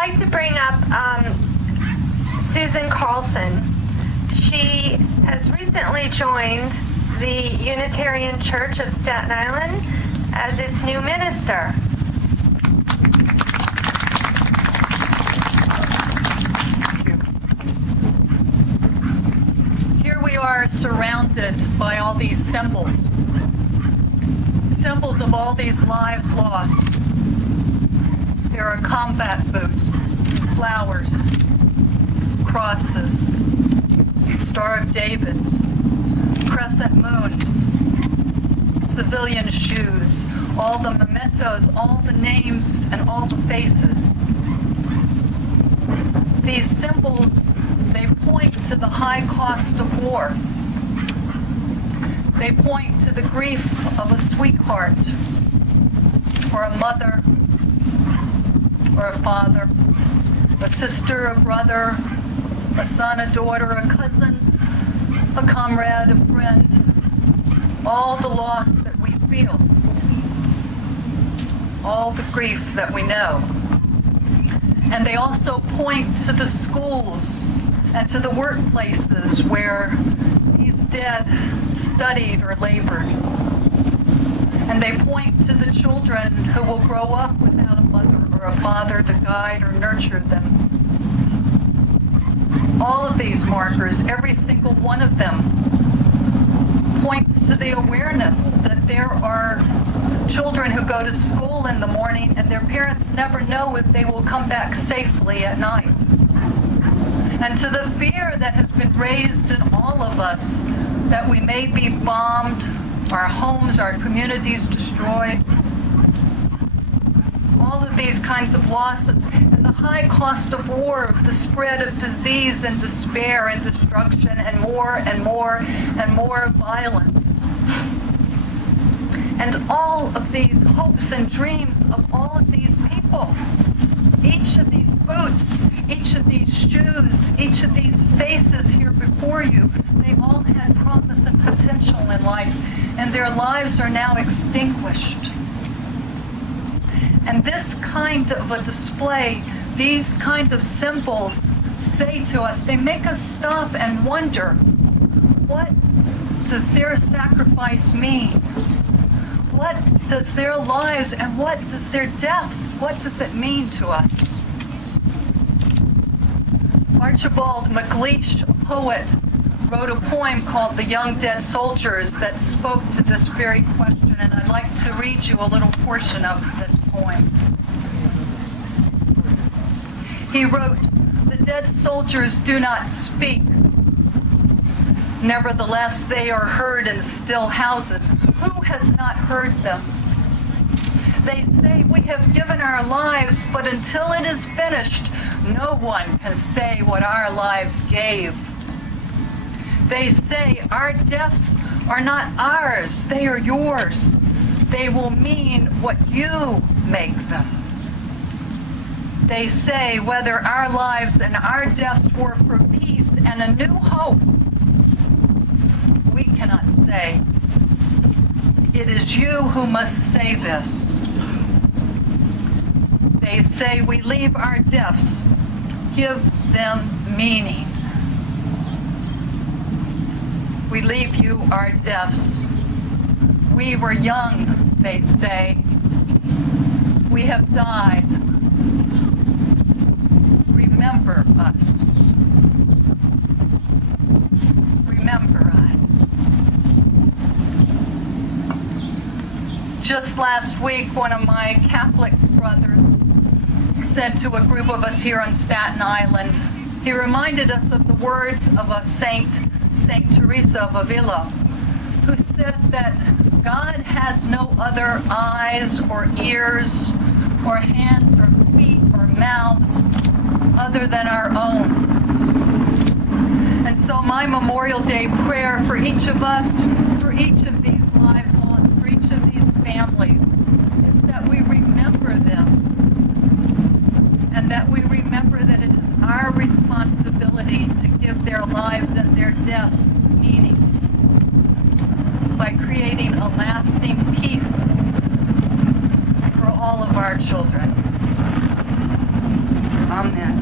like to bring up Susan Karlson. She has recently joined the Unitarian Church of Staten Island as its new minister. Here we are surrounded by all these symbols of all these lives lost. There are combat boots, flowers, crosses, Star of Davids, crescent moons, civilian shoes, all the mementos, all the names, and all the faces. These symbols, they point to the high cost of war. They point to the grief of a sweetheart, or a mother, or a father, a sister, a brother, a son, a daughter, a cousin, a comrade, a friend, all the loss that we feel, all the grief that we know. And they also point to the schools and to the workplaces where these dead studied or labored. And they point to the children who will grow up without a mother or a father to guide or nurture them. All of these markers, every single one of them, points to the awareness that there are children who go to school in the morning and their parents never know if they will come back safely at night. And to the fear that has been raised in all of us that we may be bombed, our homes, our communities destroyed, all of these kinds of losses, and the high cost of war, the spread of disease and despair and destruction, and more and more and more violence. And all of these hopes and dreams of all of these people, each of these boots, each of these shoes, each of these faces here before you, they all had promise and potential in life, and their lives are now extinguished. And this kind of a display, these kind of symbols say to us, they make us stop and wonder, what does their sacrifice mean? What does their lives and what does their deaths, what does it mean to us? Archibald MacLeish, a poet, wrote a poem called The Young Dead Soldiers that spoke to this very question, and I'd like to read you a little portion of this poem. He wrote, "The dead soldiers do not speak. Nevertheless, they are heard in still houses. Who has not heard them? They say, we have given our lives, but until it is finished, no one can say what our lives gave. They say, our deaths are not ours, they are yours. They will mean what you make them. They say, whether our lives and our deaths were for peace and a new hope, we cannot say. It is you who must say this. They say, we leave our deaths, give them meaning. We leave you our deaths. We were young, they say. We have died. Remember us. Remember us. Just last week, one of my Catholic brothers said to a group of us here on Staten Island, he reminded us of the words of a Saint Teresa of Avila, who said that God has no other eyes or ears or hands or feet or mouths other than our own. And so my Memorial Day prayer for each of us, for each of these lives lost, for each of these families, is that we remember them, and that we remember that it is our responsibility to give their lives and their deaths meaning by creating a lasting peace for all of our children. Amen.